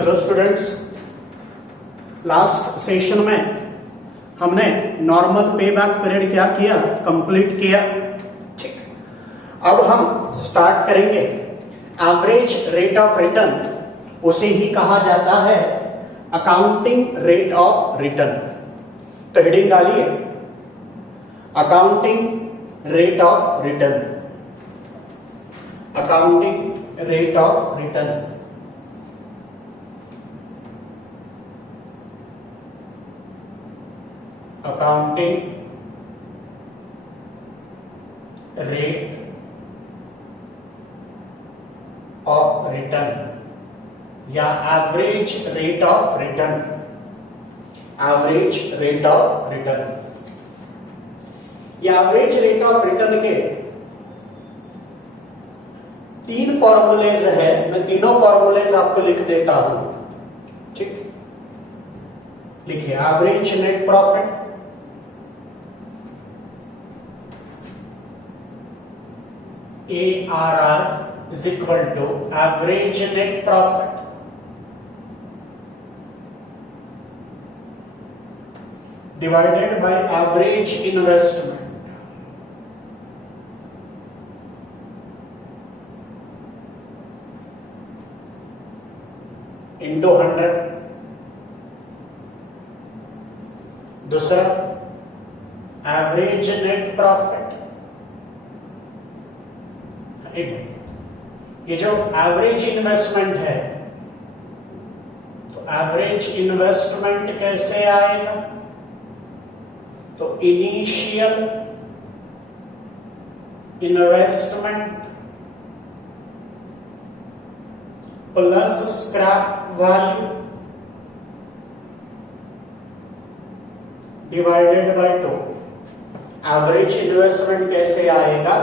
Hello students, last session में हमने normal पे बैक पीरियड क्या किया, कंप्लीट किया। ठीक, अब हम स्टार्ट करेंगे एवरेज रेट ऑफ रिटर्न। उसे ही कहा जाता है अकाउंटिंग रेट ऑफ रिटर्न। तो हेडिंग डालिए accounting rate of return, accounting rate of return. Accounting rate of return या average rate of return, average rate of return. या एवरेज रेट ऑफ रिटर्न के तीन फॉर्मूलेज है, मैं तीनों फॉर्मूलेज आपको लिख देता हूं। ठीक, लिखिए average net profit, ARR is equal to average net profit divided by average investment into 100। दूसरा एवरेज नेट प्रॉफिट, ये जो एवरेज इन्वेस्टमेंट है, तो एवरेज इन्वेस्टमेंट कैसे आएगा? तो initial investment plus scrap value divided by 2। Average investment कैसे आएगा?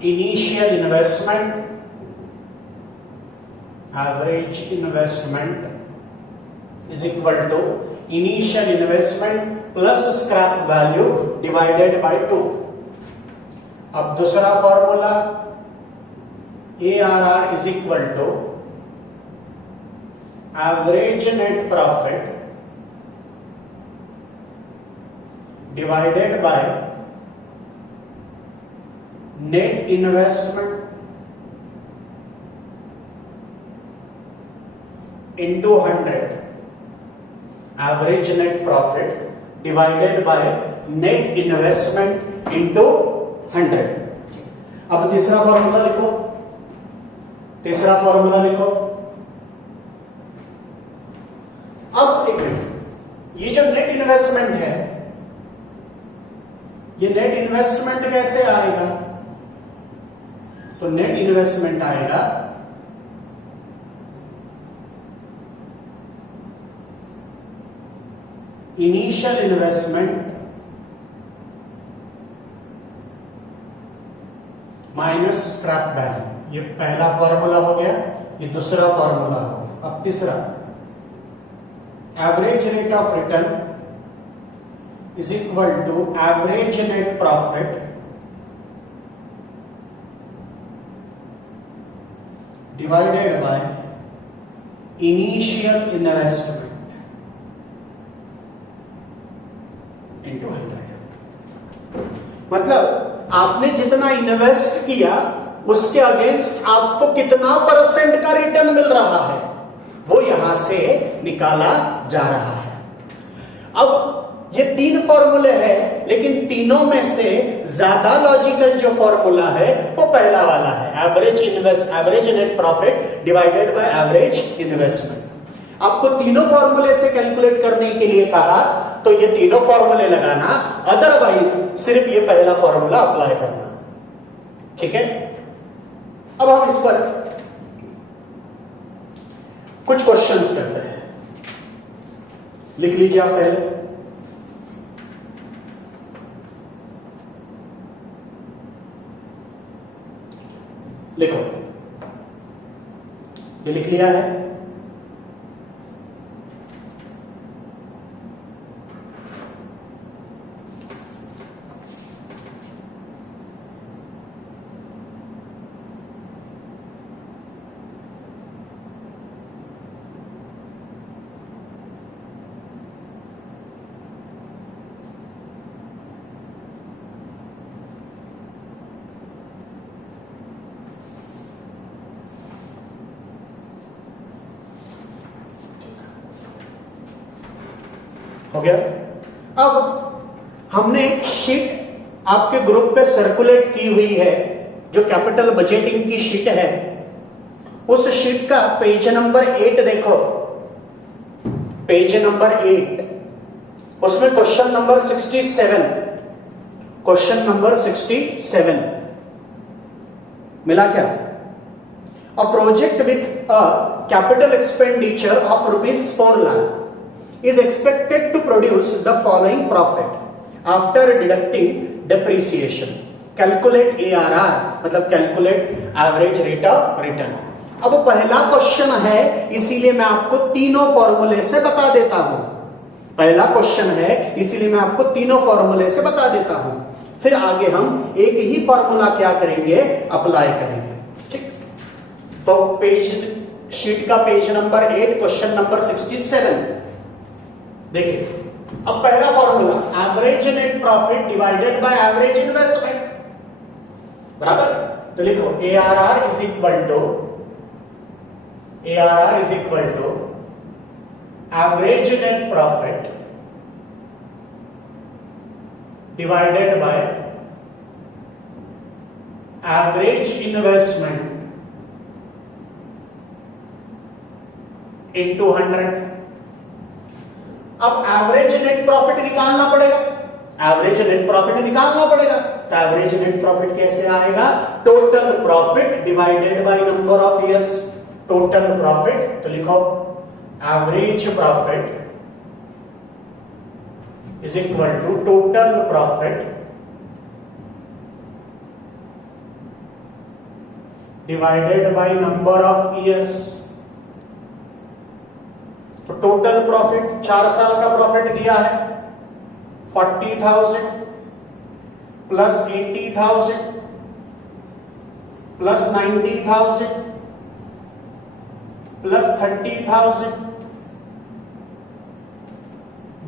Initial investment, average investment is equal to initial investment plus scrap value divided by 2। अब दूसरा formula ARR is equal to average net profit divided by net investment into 100। Average net profit divided by net investment into 100। अब तीसरा formula लिखो, तीसरा formula लिखो। अब एक minute, ये जो नेट इन्वेस्टमेंट है, ये नेट इन्वेस्टमेंट कैसे आएगा? तो नेट इन्वेस्टमेंट आएगा initial investment minus scrap value. ये पहला फॉर्मूला हो गया, ये दूसरा फॉर्मूला हो गया। अब तीसरा average rate of return is equal to average net profit divided by initial investment into 100। मतलब आपने जितना इन्वेस्ट किया उसके अगेंस्ट आपको कितना परसेंट का रिटर्न मिल रहा है, वो यहां से निकाला जा रहा है। अब ये तीन फॉर्मूले हैं, लेकिन तीनों में से ज्यादा लॉजिकल जो फॉर्मूला है वो पहला वाला है, average net profit divided by average investment. आपको तीनों फॉर्मूले से कैलकुलेट करने के लिए कहा, तो ये तीनों फॉर्मूले लगाना, अदरवाइज सिर्फ ये पहला फॉर्मूला अप्लाई करना। ठीक है, अब हम इस पर कुछ क्वेश्चंस करते हैं। लिख लीजिए आप पहले। लिखो, ये लिख लिया है। हो गया। अब हमने एक शीट आपके ग्रुप पे सर्कुलेट की हुई है जो कैपिटल बजटिंग की शीट है। उस शीट का पेज नंबर 8 देखो, पेज नंबर 8, उसमें क्वेश्चन नंबर 67, क्वेश्चन नंबर 67 मिला क्या? A project with a capital expenditure of ₹4 lakh is expected to produce the following profit after deducting depreciation. Calculate ARR, मतलब calculate average rate of return. अब पहला question है, इसीलिए मैं आपको तीनों फॉर्मूले से बता देता हूं। पहला क्वेश्चन है, इसीलिए मैं आपको तीनों फॉर्मूले से बता देता हूं। फिर आगे हम एक ही फॉर्मूला क्या करेंगे, अप्लाई करेंगे। ठीक, तो पेज शीट का पेज नंबर 8 क्वेश्चन नंबर 67 देखिए। अब पहला formula, average net profit divided by average investment, बराबर। तो लिखो ARR is equal to average net profit divided by average investment into 100। अब एवरेज नेट प्रॉफिट निकालना पड़ेगा, एवरेज नेट प्रॉफिट निकालना पड़ेगा। तो एवरेज नेट प्रॉफिट कैसे आएगा? Total profit divided by number of years. Total profit, तो लिखो average profit is equal to total profit divided by number of years. तो टोटल प्रॉफिट 4 साल का प्रॉफिट दिया है 40,000 plus 80,000 plus 90,000 plus 30,000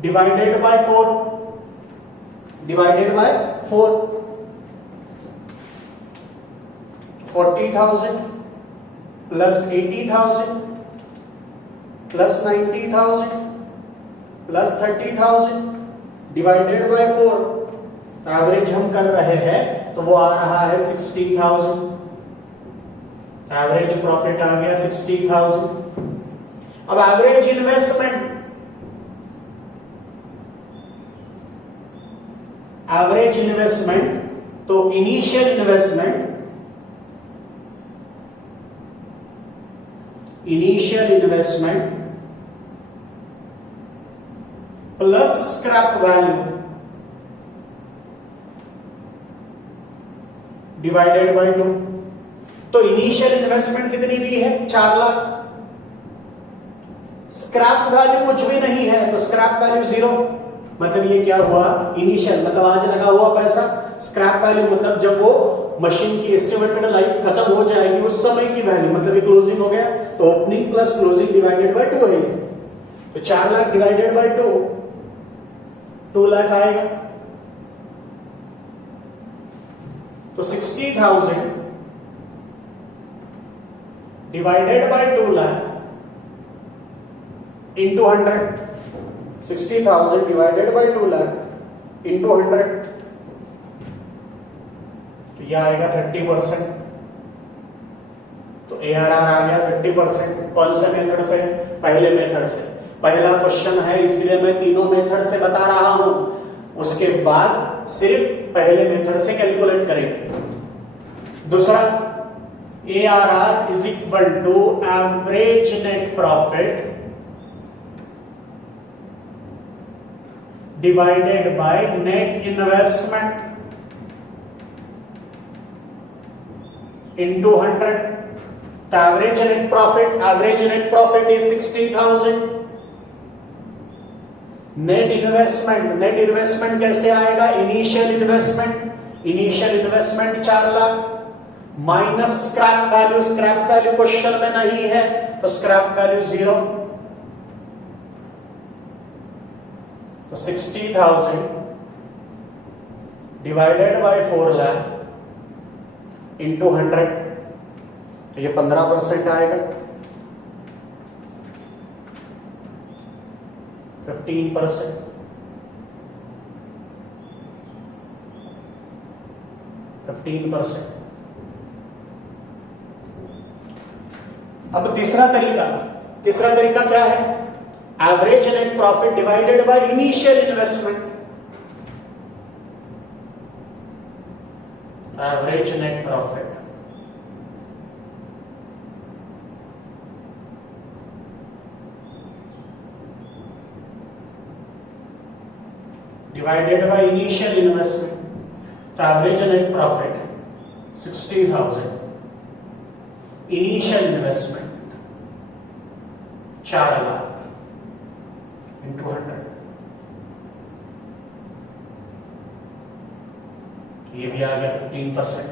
divided by 4, divided by 4। 40,000 plus 80,000 plus 90,000 plus 30,000 divided by 4। Average हम कर रहे हैं तो वो आ रहा है 60,000। एवरेज प्रॉफिट आ गया 60,000। अब एवरेज इन्वेस्टमेंट, एवरेज इन्वेस्टमेंट, तो initial investment, initial investment plus scrap value divided by 2। तो इनिशियल इन्वेस्टमेंट कितनी दी है? 4 लाख। स्क्रैप वैल्यू कुछ भी नहीं है, तो स्क्रैप वैल्यू 0। मतलब ये क्या हुआ? इनिशियल मतलब आज लगा हुआ पैसा। स्क्रैप वैल्यू मतलब जब वो मशीन की एस्टिमेटेड लाइफ खत्म हो जाएगी उस समय की वैल्यू, मतलब ये क्लोजिंग हो गया। तो opening plus closing divided by 2 है। तो 4 लाख डिवाइडेड बाय 2 लाख आएगा। तो 60,000 divided by 2 lakh into 100। 60,000 divided by 2 lakh into 100, तो यह आएगा 30%। तो ARR आ गया 30%। कौन से मेथड से? पहले मेथड से। पहला क्वेश्चन है इसलिए मैं तीनों मेथड से बता रहा हूं, उसके बाद सिर्फ पहले मेथड से कैलकुलेट करेंगे। दूसरा, ARR is equal to average net profit divided by net investment into 100। Average net profit is 60,000। Net investment कैसे आएगा? Initial investment 4 lakh minus scrap value question में नहीं है, तो स्क्रैप वैल्यू 0। तो 60,000 डिवाइडेड बाय 4 लाख इंटू 100, तो ये 15% आएगा। 15%। 15%। अब तीसरा तरीका क्या है? Average net profit divided by initial investment. Average net profit divided by initial investment, तो average net profit 60,000, initial investment 4 lakh into 100, ये भी आ गया 15%।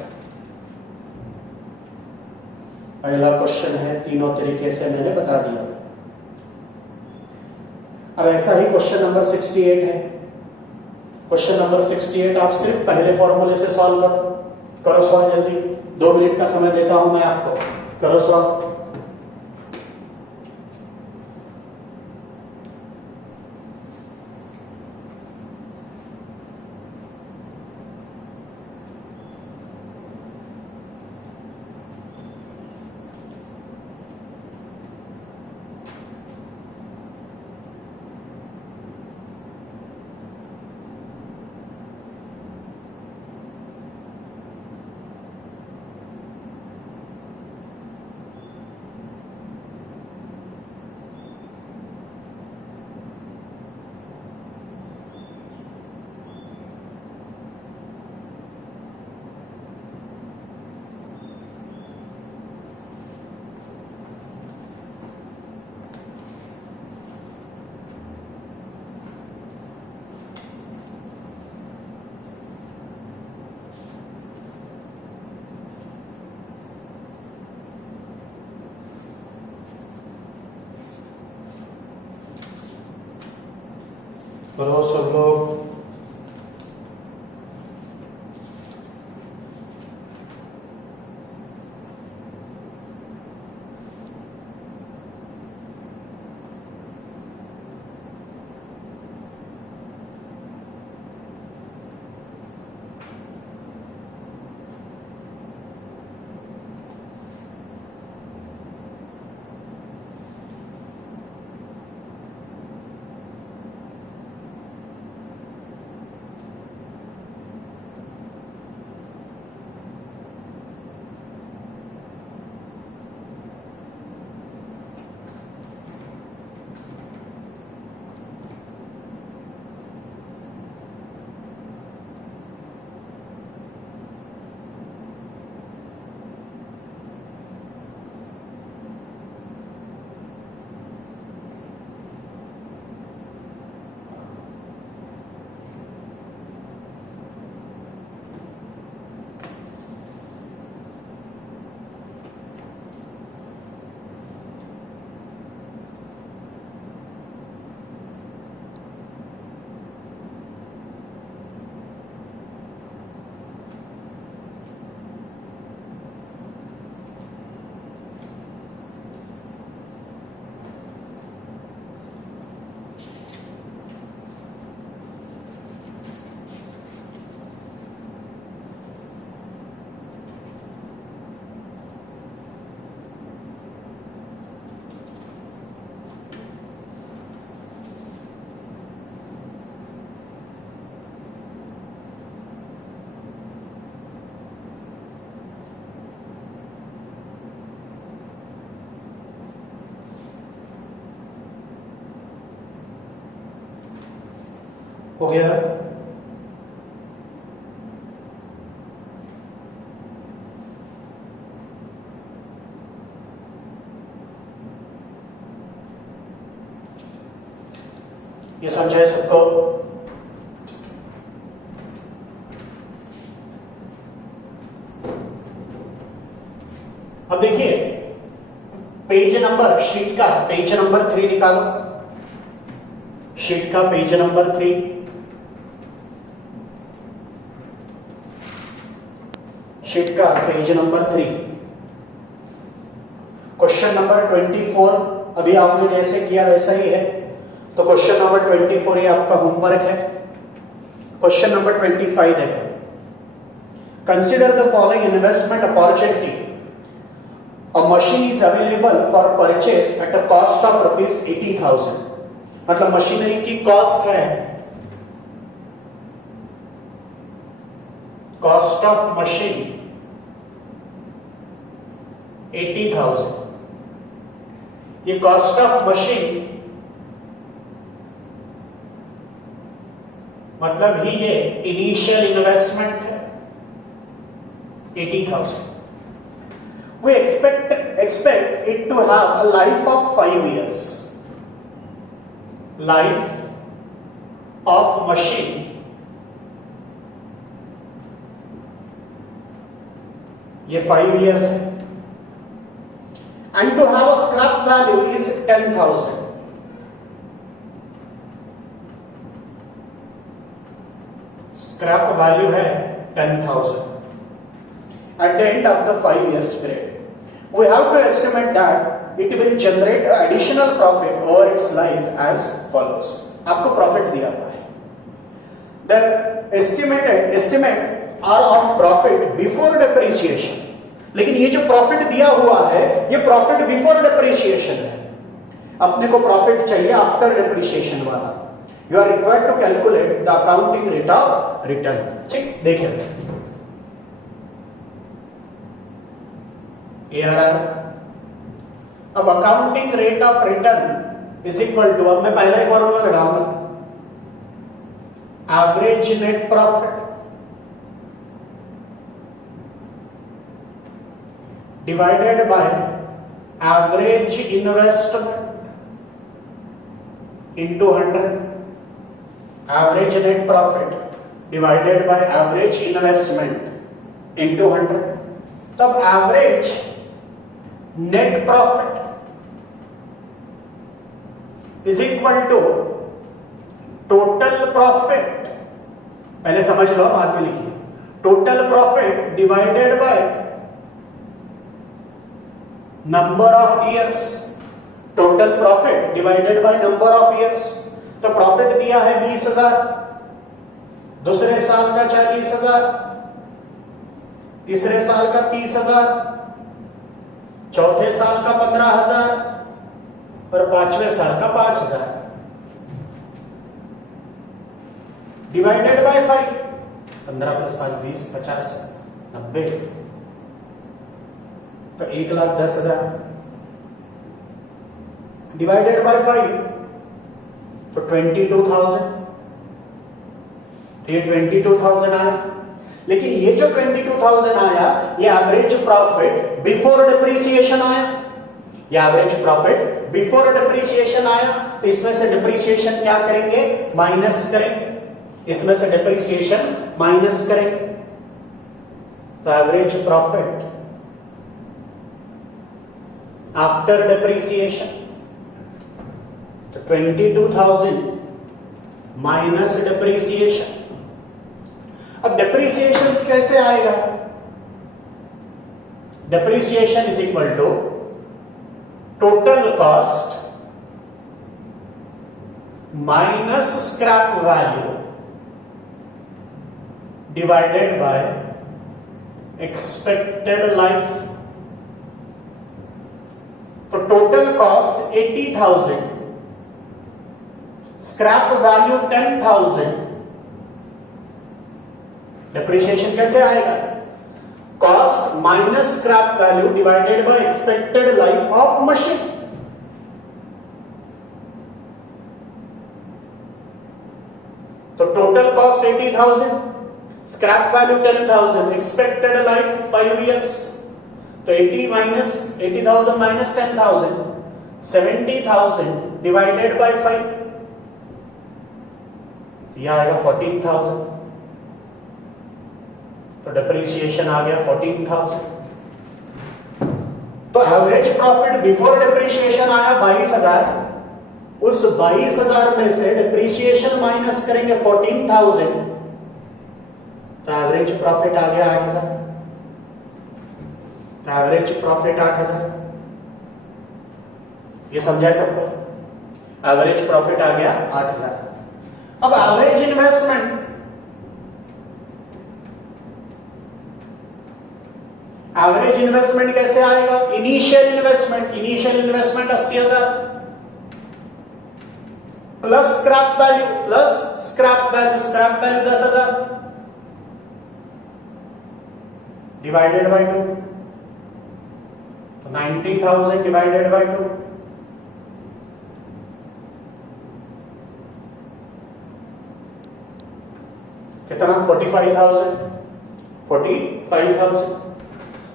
पहला क्वेश्चन है, तीनों तरीके से मैंने बता दिया। अब ऐसा ही क्वेश्चन नंबर 68 है। क्वेश्चन नंबर 68 आप सिर्फ पहले फॉर्मूले से सॉल्व करो सॉल्व जल्दी, 2 मिनट का समय देता हूं मैं आपको, करो सॉल्व। करो सब लोग। हो गया? ये समझाए सबको? अब देखिए पेज नंबर, शीट का पेज नंबर 3 निकालो, शीट का पेज नंबर 3, शीट का पेज नंबर 3, क्वेश्चन नंबर 24। अभी आपने जैसे किया वैसा ही है, तो क्वेश्चन नंबर 24 ये आपका होमवर्क है। क्वेश्चन नंबर 25 है, Consider the following investment opportunity. A machine is available for purchase at a cost of ₹80,000. मतलब मशीनरी की कॉस्ट है, कॉस्ट ऑफ मशीन 80,000. ये कॉस्ट ऑफ मशीन मतलब ही ये इनिशियल इन्वेस्टमेंट है 80,000. We expect it to have a life of 5 years. Life of machine ये 5 years है. And to have a scrap value is 10,000. Scrap value है 10,000. At the end of the 5 years period, we have to estimate that it will generate additional profit over its life as follows. आपको profit दिया हुआ है. The estimate are of profit before depreciation. लेकिन ये जो profit दिया हुआ है ये प्रॉफिट बिफोर डिप्रिसिएशन है. अपने को प्रॉफिट चाहिए आफ्टर डिप्रिसिएशन वाला. You are required to calculate the accounting rate of return. ठीक, देखिए ARR. अब accounting rate of return is equal to, अब मैं पहला ही फॉर्मूला लगाऊंगा, average net profit divided by average investment into 100. Average net profit divided by average investment into 100. तब average net profit is equal to total profit, पहले समझ लो बाद में लिखिए, total profit divided by number of years. Total profit divided by number of years. तो profit दिया है 20,000, दूसरे साल का 40,000, तीसरे साल का 30,000, चौथे साल का 15,000 और पांचवें साल का 5,000. Divided by 5. 15 + 5 20, 50, 90. तो 1,10,000 डिवाइडेड बाय 5 तो 22,000. ये 22,000 आया. लेकिन ये जो 22,000 आया ये एवरेज प्रॉफिट बिफोर डिप्रिसिएशन आया. ये एवरेज प्रॉफिट बिफोर डिप्रिसिएशन आया. तो इसमें से डिप्रिसिएशन क्या करेंगे? माइनस करेंगे. इसमें से डिप्रिसिएशन माइनस करेंगे. तो एवरेज प्रॉफिट आफ्टर डिप्रिसिएशन तो 22,000 माइनस डिप्रिसिएशन. अब डिप्रिसिएशन कैसे आएगा? Depreciation is equal to total cost minus scrap value divided by expected life. तो total cost 80,000, scrap value 10,000. Depreciation कैसे आएगा? Cost minus scrap value divided by expected life of machine. तो total cost 80,000, scrap value 10,000, expected life 5 years. तो 80,000 minus 10,000, 70,000 divided by 5, यह आएगा 14,000. तो depreciation आ गया 14,000. तो एवरेज प्रॉफिट बिफोर डिप्रिसिएशन आया 22,000. उस 22,000 में से डिप्रिसिएशन माइनस करेंगे 14,000. तो एवरेज प्रॉफिट आ गया 8,000. Average profit 8,000. ये समझाए सबको? एवरेज प्रॉफिट आ गया 8,000. अब एवरेज इन्वेस्टमेंट एवरेज इन्वेस्टमेंट कैसे आएगा? Initial investment 80,000 plus scrap value 10,000 divided by 2, तो 90,000 डिवाइडेड बाय 2, कितना? 45,000।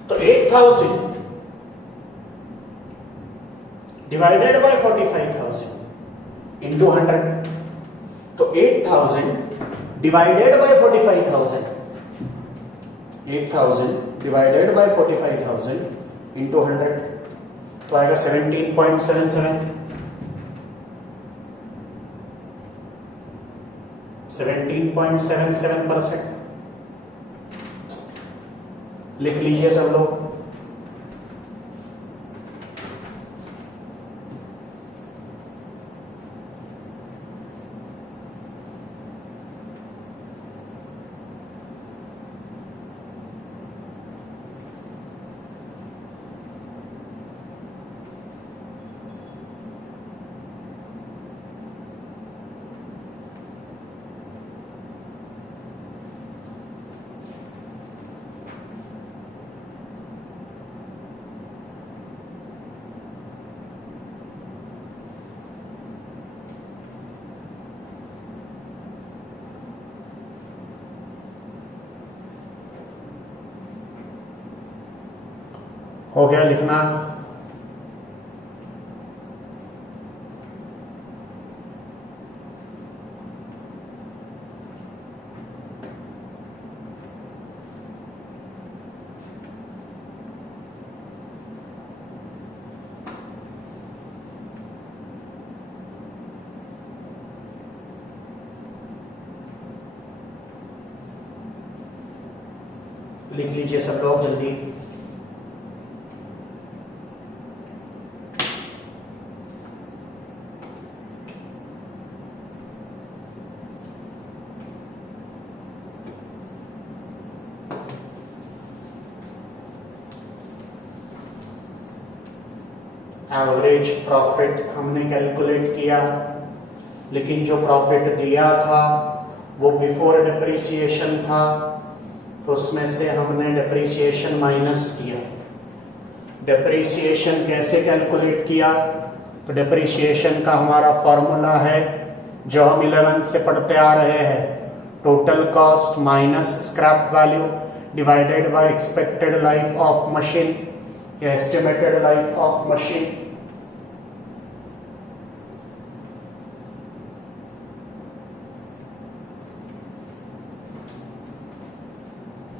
तो 8,000 डिवाइडेड बाय 45,000 इंटू 100, तो 8,000 divided by 45,000, 8,000 divided by 45,000 into 100, तो आएगा 17.77, 17.77%। लिख लीजिए सब लोग। हो गया लिखना? लिख लीजिए सब लोग जल्दी। एवरेज प्रॉफिट हमने कैलकुलेट किया, लेकिन जो प्रॉफिट दिया था वो बिफोर डिप्रिसिएशन था, तो उसमें से हमने डिप्रिसिएशन माइनस किया। डिप्रिसिएशन कैसे कैलकुलेट किया? तो डिप्रिसिएशन का हमारा फॉर्मूला है जो हम 11th से पढ़ते आ रहे हैं, total cost minus scrap value divided by expected life of machine या एस्टिमेटेड लाइफ ऑफ मशीन।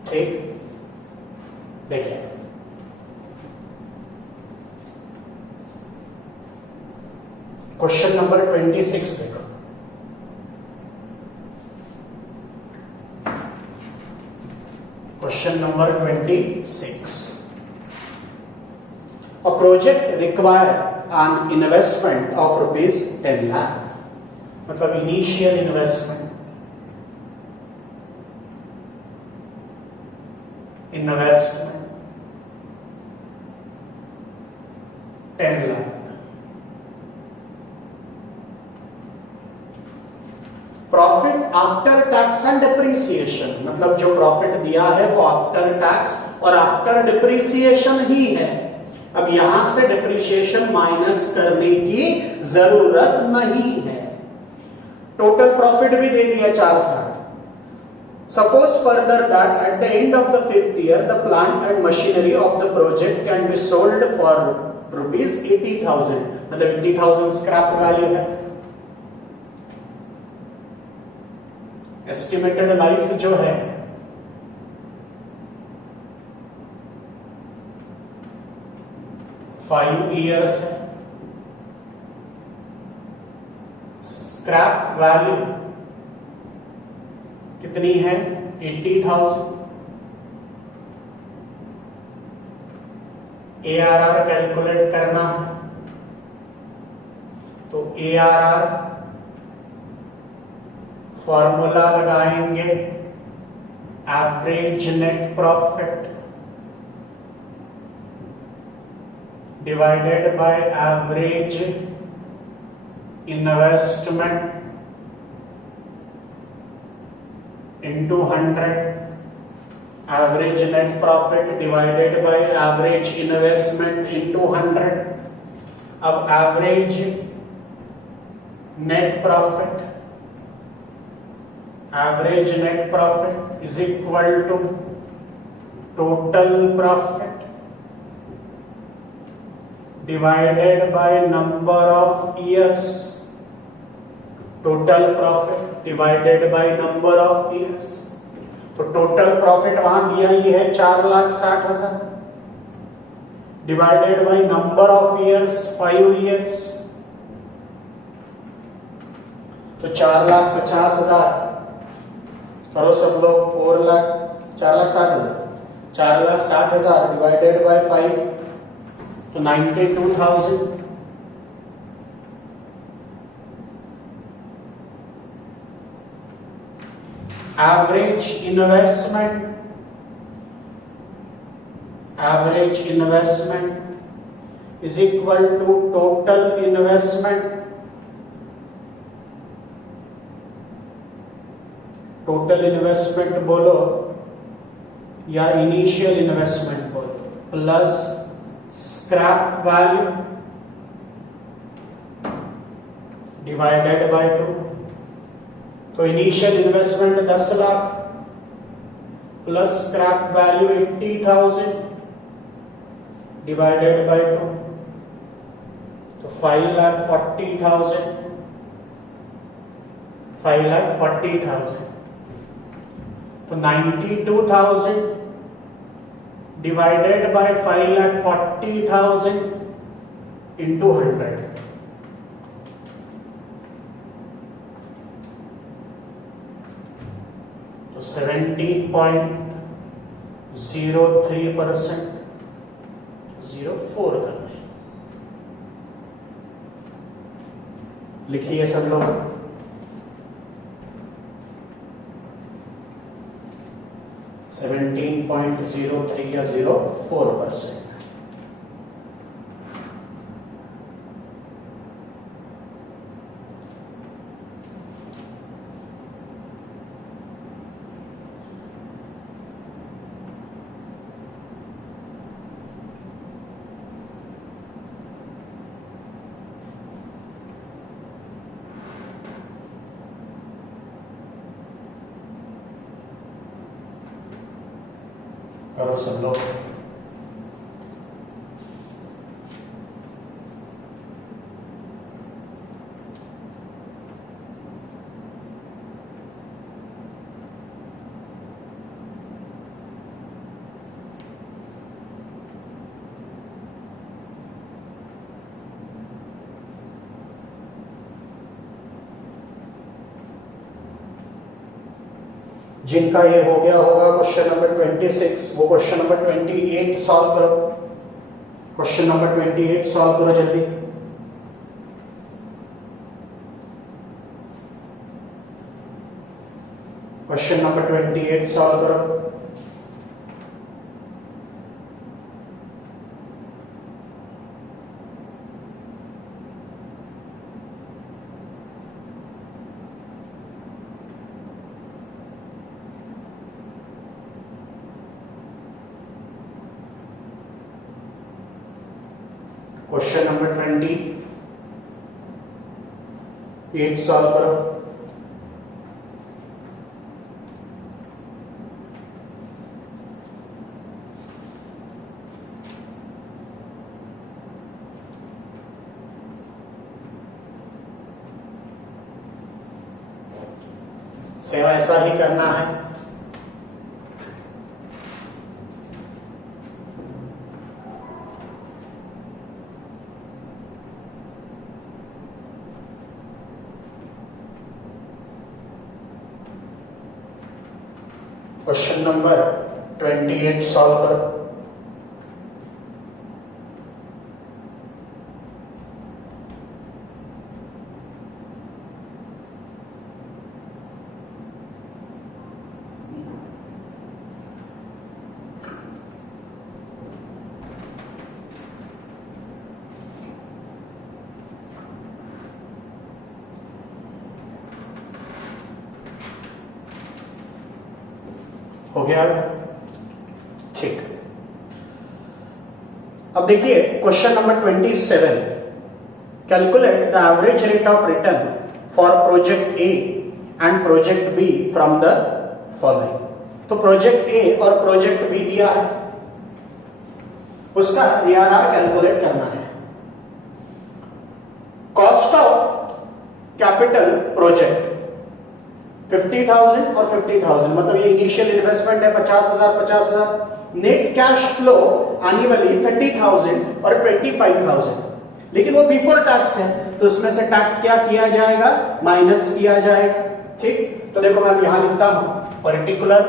ठीक, देखिए क्वेश्चन नंबर 26 देखो। Question number 26, a project require an investment of rupees 10 lakh, मतलब initial investment, investment 10 lakh. Profit after tax and depreciation, मतलब जो profit दिया है वो आफ्टर टैक्स और आफ्टर डिप्रिसिएशन ही है। अब यहां से डिप्रिसिएशन माइनस करने की जरूरत नहीं है। टोटल प्रॉफिट भी दे दिया 460। Suppose further that at the end of the 5th year the plant and machinery of the project can be sold for rupees 80,000, मतलब 80,000 स्क्रैप वैल्यू है। एस्टिमेटेड लाइफ जो है फाइव ईयर्स है। स्क्रैप वैल्यू कितनी है? 80,000। ARR calculate करना है, तो ARR फॉर्मूला लगाएंगे average net profit divided by average investment into 100, average net profit divided by average investment into 100. अब average net profit is equal to total profit divided by number of years. Total profit divided by number of years. तो total profit वहां दिया ही है 4,60,000 divided by number of years 5 years, तो 4,50,000 करो सब लोग 4,60,000 4,60,000 divided by 5 तो 92,000. Average investment is equal to total investment. Total investment बोलो या initial investment बोलो plus scrap value divided by 2. तो initial investment 10 lakh plus scrap value 80,000 divided by 2 तो 5,40,000 तो 92,000 डिवाइडेड बाय 5,40,000 इंटू 100. तो 17.03% 04 कर रहे हैं. लिखिए सब लोग. सेवेंटीन पॉइंट 03 या 04%. करो सब लोग. जिनका ये हो गया होगा क्वेश्चन नंबर 26, वो क्वेश्चन नंबर 28 सॉल्व करो. क्वेश्चन नंबर 28 सॉल्व करो जल्दी. क्वेश्चन नंबर 28 सॉल्व करो. क्वेश्चन नंबर 28 सॉल्व करो. सेवा ऐसा ही करना है. क्वेश्चन नंबर 28 सॉल्व करो. गया? ठीक। अब देखिए question number 27, calculate the average rate of return for project A and project B from the following. तो प्रोजेक्ट ए और प्रोजेक्ट बी दिया है, उसका ARR कैलकुलेट करना है। कॉस्ट ऑफ कैपिटल प्रोजेक्ट 50,000 और 50,000, मतलब ये इनिशियल इन्वेस्टमेंट है 50,000। नेट कैश फ्लो आने वाली 30,000 और 25,000, लेकिन वो बिफोर टैक्स है, तो उसमें से टैक्स क्या किया जाएगा? माइनस किया जाएगा। ठीक, तो देखो मैं यहां लिखता हूं पर्टिकुलर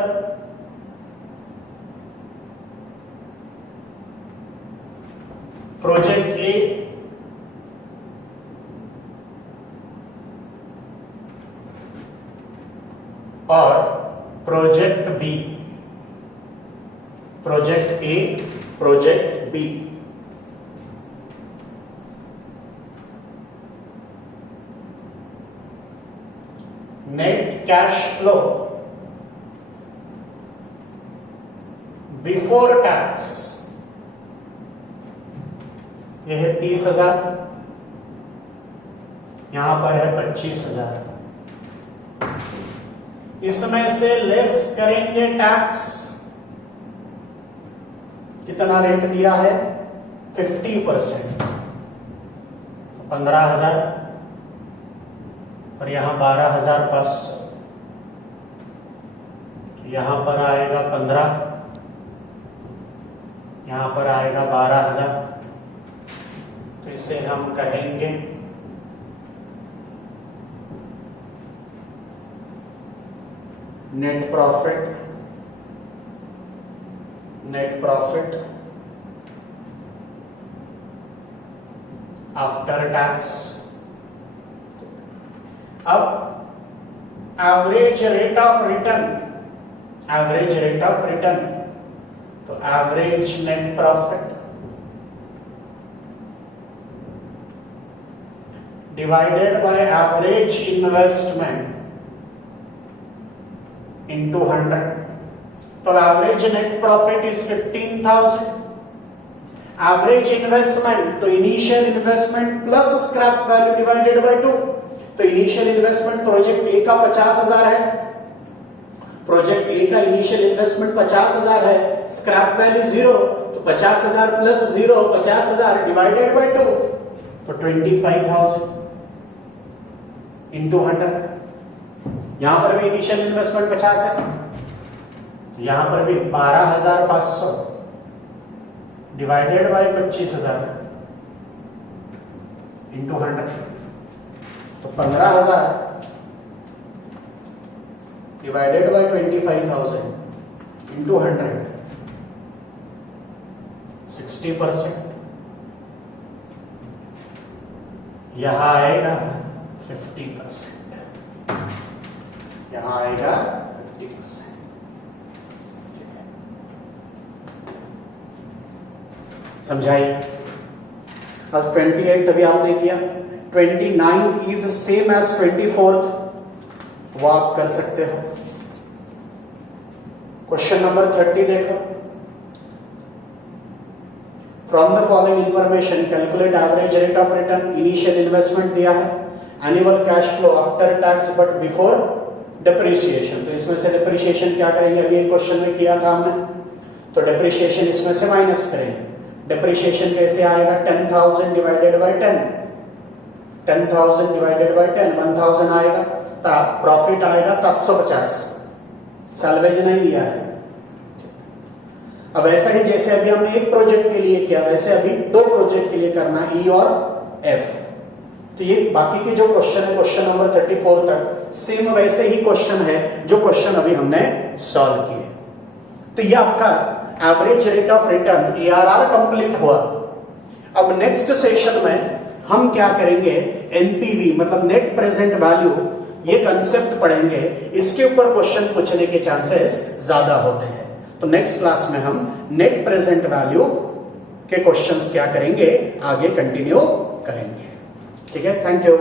प्रोजेक्ट ए और project B, project A project B. Net cash flow before tax यह है 30,000, यहां पर है 25,000। इसमें से लेस करेंगे टैक्स, कितना रेट दिया है? 50%, 15,000 और यहां 12,500, यहां पर आएगा 15, यहां पर आएगा 12,000। तो इसे हम कहेंगे net profit, net profit after tax. अब average rate of return, average rate of return, तो average net profit divided by average investment into 100, तो average net profit is 15,000। Average investment, तो initial investment plus scrap value divided by 2, तो initial investment project A का 50,000 है, project A का initial investment 50,000 है, scrap value 0, तो 50,000 plus 0 50,000 divided by 2, तो 25,000 into 100। यहां पर भी इनिशियल इन्वेस्टमेंट 50 है, यहां पर भी 12,500 डिवाइडेड बाय 25,000 इंटू 100, तो 15,000 डिवाइडेड बाय 25,000 इंटू 100, 60%। यहां आएगा 50%, यहां आएगा 50%। समझाइए। अब 28 तभी आपने किया, 29 इज सेम एज 24, वो आप कर सकते हो। क्वेश्चन नंबर 30 देखो, from the following information calculate average rate of return. Initial investment दिया है, annual cash flow after tax but before depreciation, तो इसमें से डिप्रिसिएशन क्या करेंगे? अभी एक क्वेश्चन में किया था हमने, तो डिप्रिसिएशन इसमें से माइनस करेंगे। डिप्रिसिएशन कैसे आएगा? 10,000 डिवाइडेड बाय 10, 10,000 डिवाइडेड बाय 10, 1,000 आएगा, तो प्रॉफिट आएगा 750, सैल्वेज नहीं दिया है। अब ऐसा ही जैसे अभी हमने एक प्रोजेक्ट के लिए किया, वैसे अभी 2 प्रोजेक्ट के लिए करना, ई और एफ। तो ये बाकी के जो क्वेश्चन है, क्वेश्चन नंबर 34 तक सेम वैसे ही क्वेश्चन है जो क्वेश्चन अभी हमने सॉल्व किए। तो ये आपका average rate of return ARR complete हुआ। अब नेक्स्ट सेशन में हम क्या करेंगे? NPV मतलब नेट प्रेजेंट वैल्यू, ये कंसेप्ट पढ़ेंगे। इसके ऊपर क्वेश्चन पूछने के चांसेस ज्यादा होते हैं। तो नेक्स्ट क्लास में हम नेट प्रेजेंट वैल्यू के क्वेश्चंस क्या करेंगे, आगे कंटिन्यू करेंगे। ठीक है, थैंक यू।